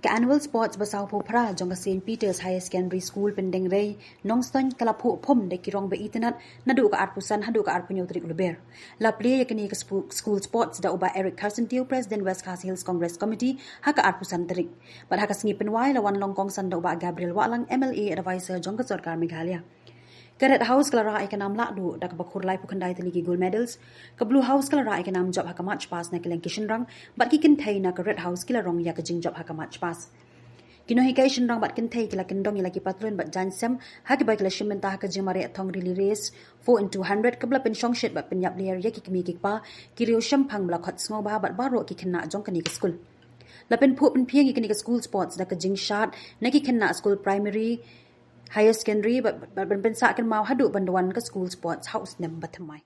Ke annual sports basau Phuh pra jong St. Peter's Higher Secondary School pendeng rei Nongstoin kala Phuh phom de kirong be itenat nadu ka arpusan hadu ka arpunyo trik luber. La play yakni ke school sports da uba Eric Carson Teo President West Khasi Hills Congress Committee haka arpusan trik. But haka singi penwai lawan longkong san da uba Gabriel Walang MLA advisor jong ka sarkar Meghalaya. Ke Red House kala ra ikanam lakdu da ka bakur lai pukandai teligi gold medals. Ke Blue House kala ra ikanam job haka match pass na kilang kishin rang but ki kintai na ke Red House kila Rong ya ka jing job haka match pass. Kinohikation rang bat kintai kila kendong ila ki patron bat jansem haki bai kila shimenta haka jimare atong really race 4 in 200 kabla pen shong shit bat penyap liar ya ki kemi kikpa kiriu shampang bla khot sngo ba bat baro ki kena jong kani ke school. Lapen Phuh pen piang ki kani ke school sports da ka jing shot na ki kena school primary higher secondary but ben sa kan mau hadu banduan ke school sports house nem batamai.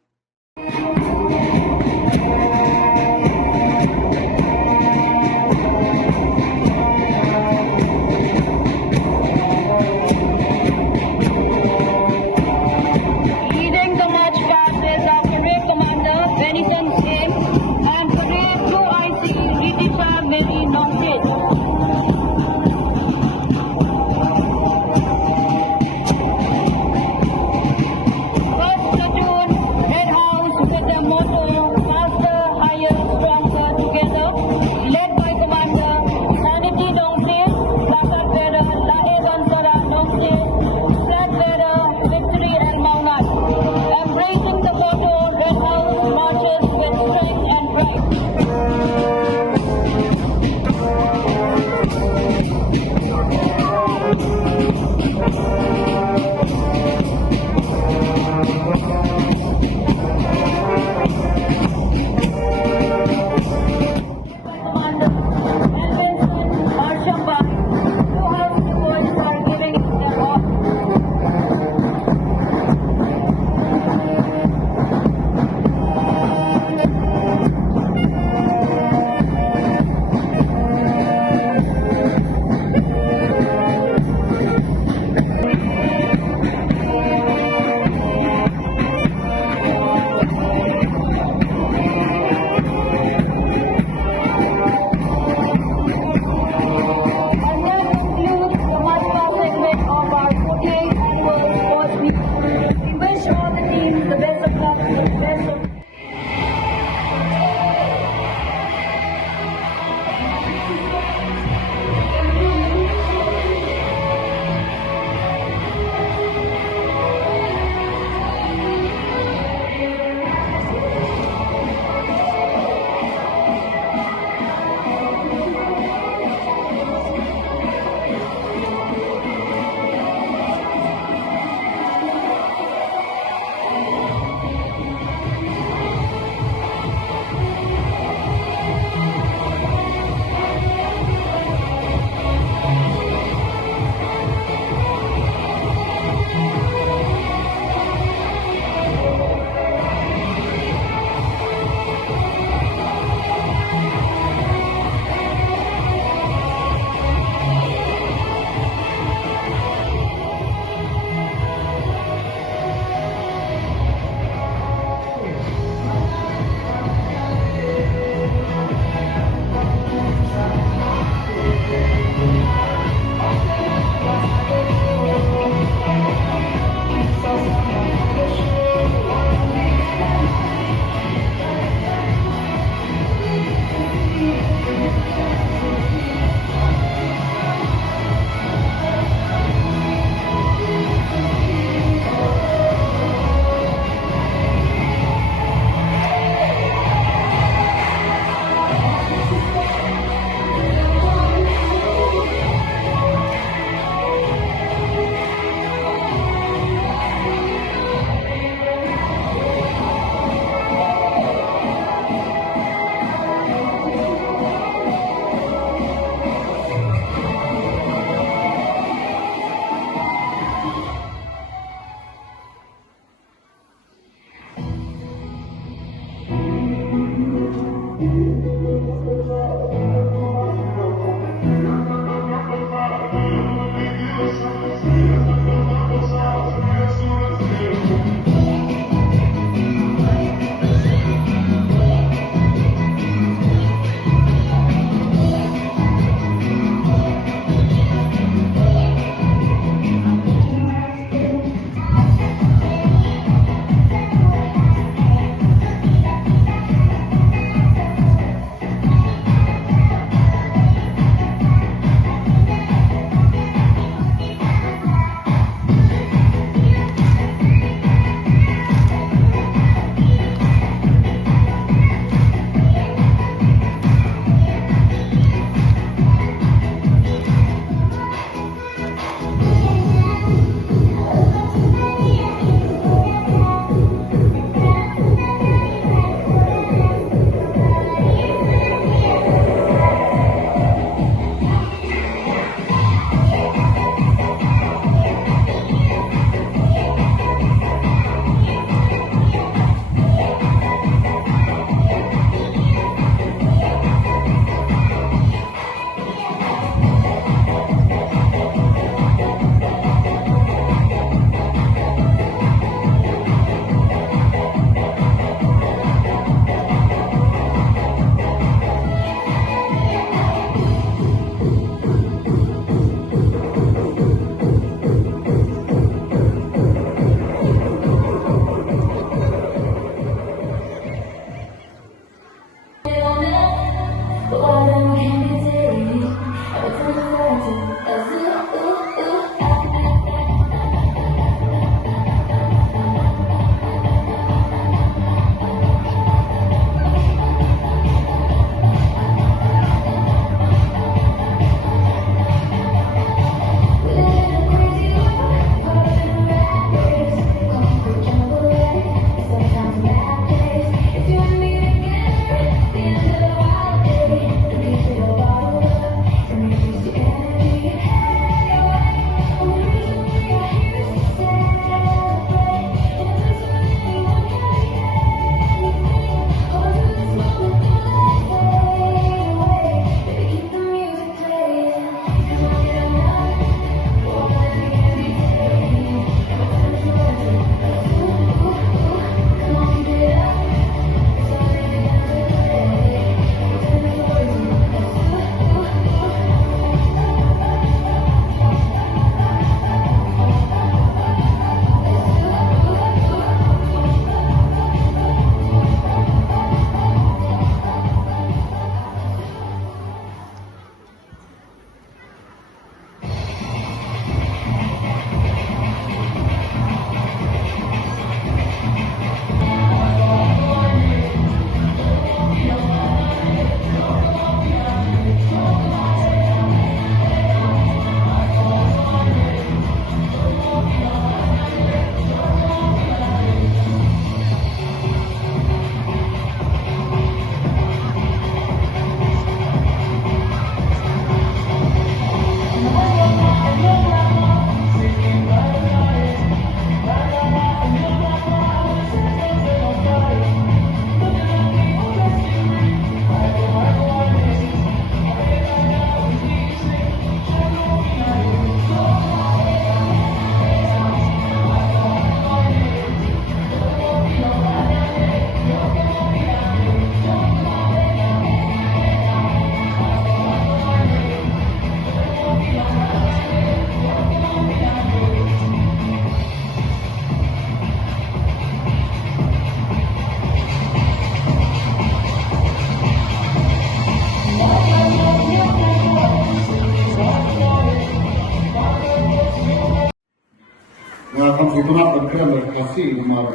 khuborkhasi nomor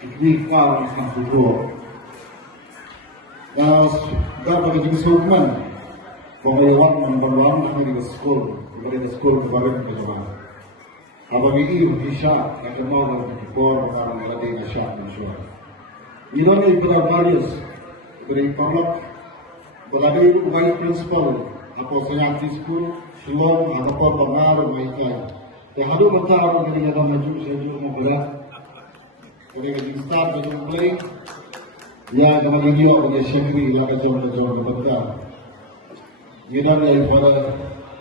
teknikal di Khubor. Dan bagi jenis hukuman pengayawan memperluan di sekolah kemarin berjalan. Abang ini bisa ketemu dengan Khubor karena melatih nasab masyarakat. Ini adalah values dari public berada vice principal atau sayang school Shillong atau pengaruh Baithiang. Hadu bertaruh dari kata maju saya memberat. Dari start dari play, ya kembali dia pada Syekri laga jom bertaruh. Kita lihat pada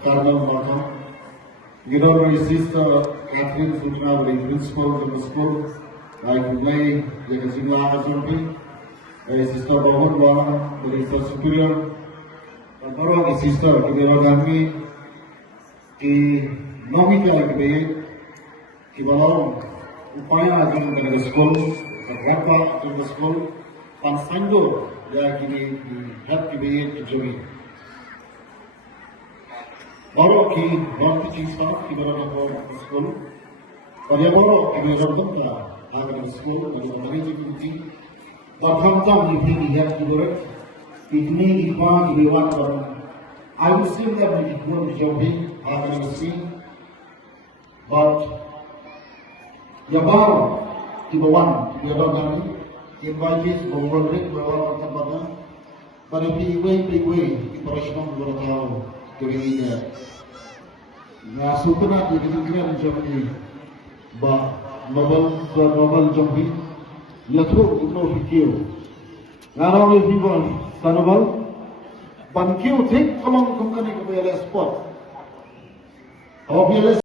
karena mereka. Kita dari sister Catherine Sultan dari principal dari school. Baik mulai dari Samla Azumpi, dari sister Bahun dari sister superior. Baru di sister kedua kami di Nongstoin di bawah upaya agar dari sekolah berapa dari sekolah pansanggo ya kini di head di Jumi. Baru di non teaching staff di bawah sekolah. Pada baru di bawah agar sekolah dari management team. Bahkan jam di head di bawah ini di bawah di bawah. I would say that we were jumping after the scene. But Yabar, Tiba One, Tiba Gani, invited Khuborjylla, Bawa Tempatan, but in big way, operational Khuborkhasi, to be there. Now, Sultanat, we didn't clear in Germany, but Nobel jumping, Yathu, you know, he killed. Not only people, Sanabal, but kill, take along company to be a spot. Obviously.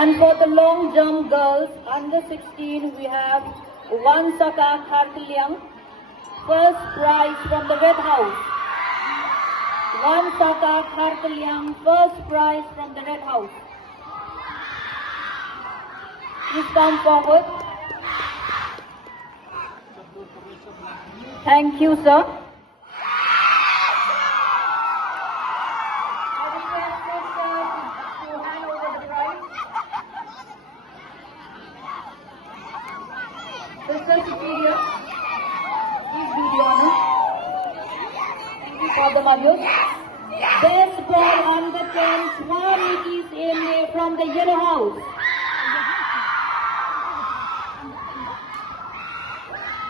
And for the long jump girls, under 16, we have Wansaka Kharkiliang, first prize from the Red House. Wansaka Kharkiliang, first prize from the Red House. Please come forward. Thank you, sir. I request sister to hand over the prize. Sister Superior, please do the honor. Thank you for the medals. Best ball on the 10th, one is from the Yellow House.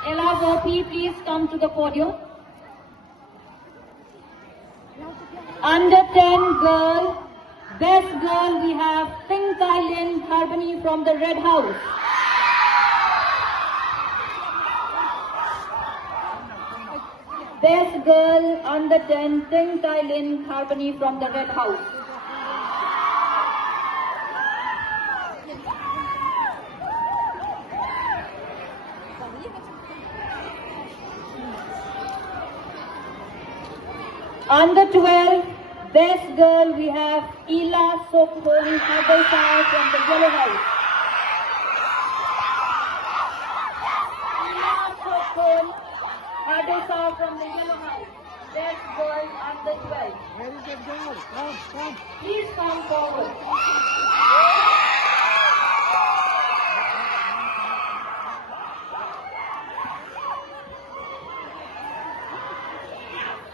Ella Gopi, please come to the podium. Under 10 girl, best girl, we have Ting Thailand Harbani from the Red House. Best girl under 10, Ting Thailand Harbani from the Red House. Under 12, best girl, we have Ila Sokhon Habesar from the Yellow House. Ila Sokhon Habesar from the Yellow House. Best girl under 12. Where is that girl? Come. Please come forward.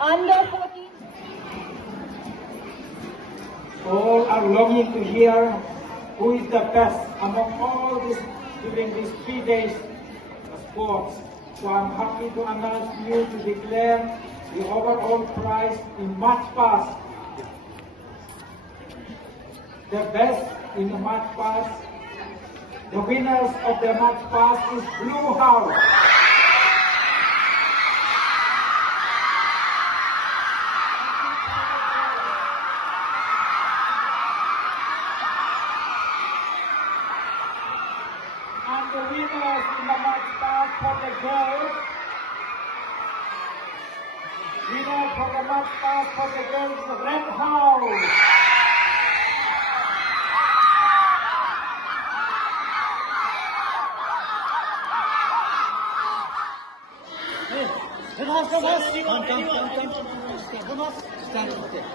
Under 14. All are longing to hear who is the best among all this during these 3 days of sports. So I'm happy to announce you to declare the overall prize in March Pass. The best in the March Pass. The winners of the March Pass is Blue House. And the winners in the March Pass for the girls. Winner for the March Pass for the girls, the Red House. Red House, come. Stand up there.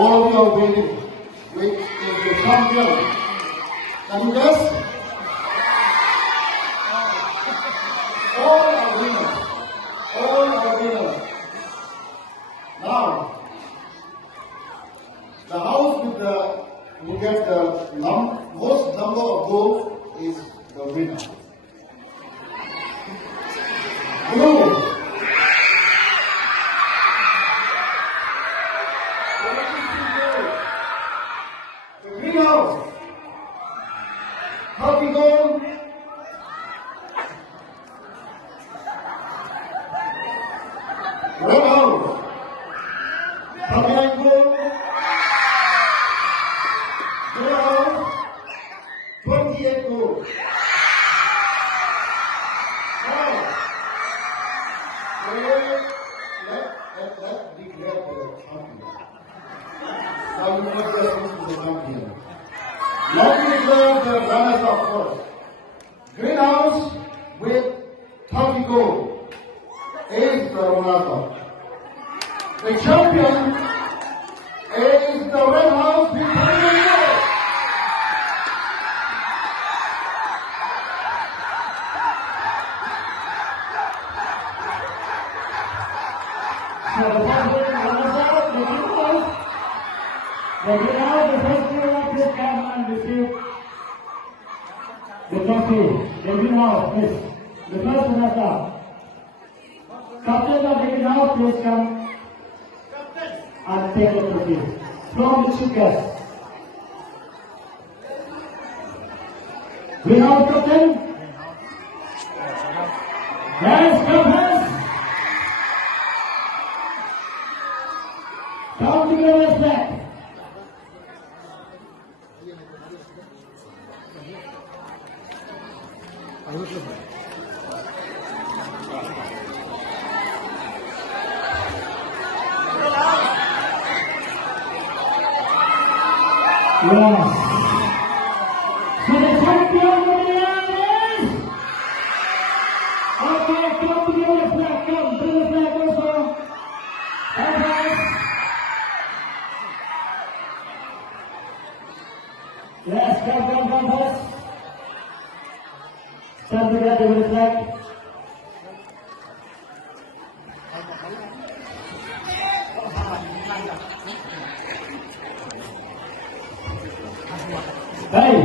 All of you are waiting. Wait for the champion. Can you guess? All are winners. All are winners. Now, the house with who gets the most number of goals is the winner. Blue. House. Happy goal. Red House. Happy night goal. Red House. 28 goals. Now, let's declare the champion. Now you know the champion. Let me declare the runners up first. Greenhouse with 30 goals is the runner-up. The champion is the Red House with 30 goals. So the first runners-up, the Greenhouse. The Greenhouse, the first player to come and receive the trophy. Lady now, please. The first semester. Captain of Lady now, please come and take the trophy from the two guests. We have Captain. Yes, Captain. Come together, back. Yes. So the champion of the year is... Okay, come to the flag, come, bring the flag also. Okay. Yes, come, first. Stand together with the flag. Hey!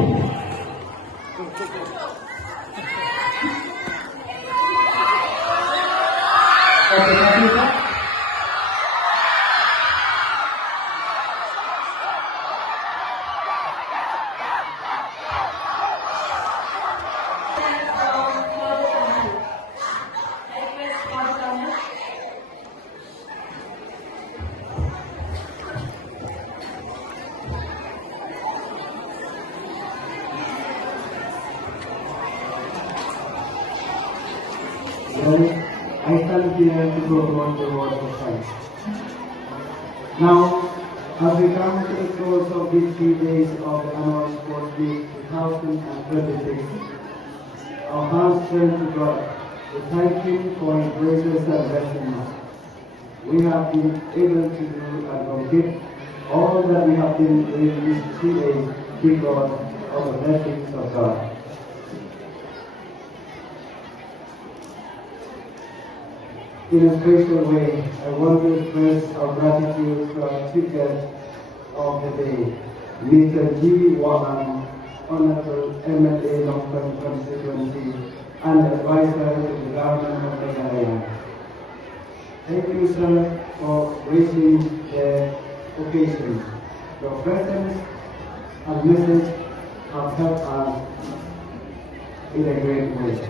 I stand here to promote the word of Christ. Now, as we come to the close of these 3 days of the annual Sports Week 2026, our hearts turn to God to thank Him for His gracious and blessings. We have been able to do and complete all that we have been doing these 3 days because of the blessings of God. In a special way, I want to express our gratitude to our chief guest of the day, Mr. G. Wahan, Honorable MLA Nongstoin constituency and advisor to the government of Meghalaya. Thank you, sir, for gracing the occasion. Your presence and message have helped us in a great way.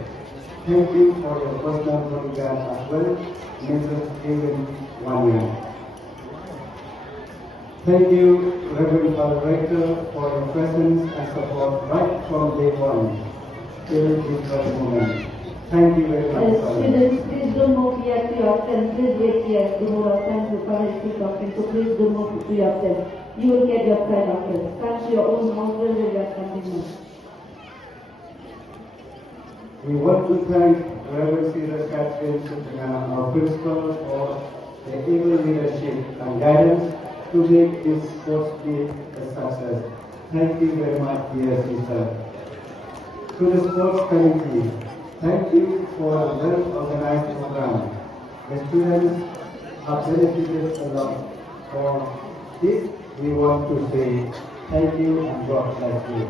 Thank you for your personal bodyguard as well, Mr. Stephen Wanya. Thank you, Reverend Father Rector, for your presence and support right from day one till this very moment. Thank you very much, Father. Students, please don't move here to your stand. Please wait here to hold our time to Father is talking. So please don't move to your stand. You will get your pride after. Stand to your own house where you are standing now. We want to thank Reverend Caesar Catherine Sutrana, our principal, for the able leadership and guidance to make this sports meet a success. Thank you very much, dear sister. To the sports committee, thank you for a well-organized program. The students have benefited a lot. For this, we want to say thank you and God bless you.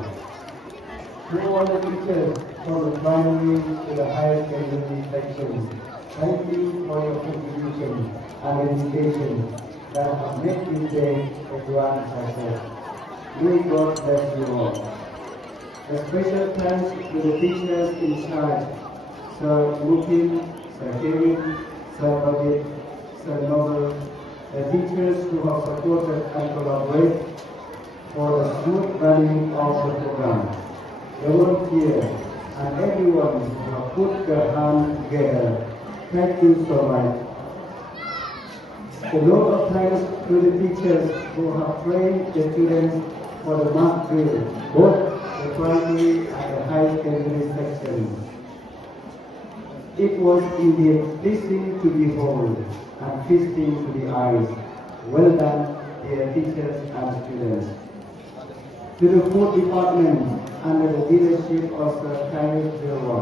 To all the teachers from the primary to the higher secondary sections, thank you for your contribution and education that have made this day a grand success. May God bless you all. A special thanks to the teachers in charge, Sir Mupin, Sir Kevin, Sir Babit, Sir Noble, the teachers who have supported and collaborated for the smooth running of the program. The volunteers and everyone who have put their hands together, thank you so much. A lot of thanks to the teachers who have trained the students for the math drill, both the primary and the high secondary sections. It was indeed pleasing to behold and feasting to the eyes. Well done, dear teachers and students. To the food department under the leadership of Sir Kaius Bilwa,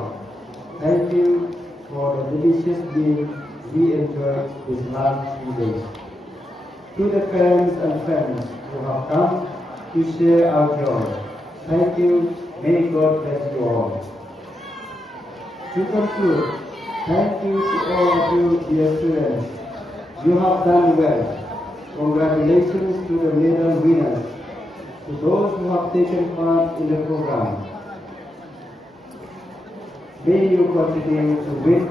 thank you for the delicious meal we enjoyed these last 3 days. To the parents and friends who have come to share our joy, thank you. May God bless you all. To conclude, thank you to all of you, dear students. You have done well. Congratulations to the medal winners, to those who have taken part in the program. May you continue to win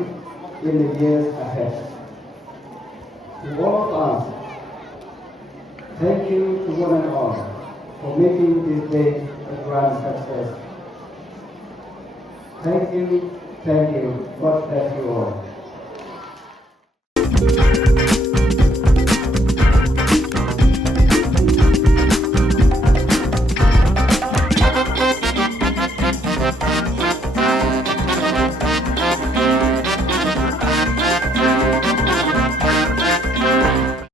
in the years ahead. To all of us, thank you to one and all for making this day a grand success. Thank you. God bless you all.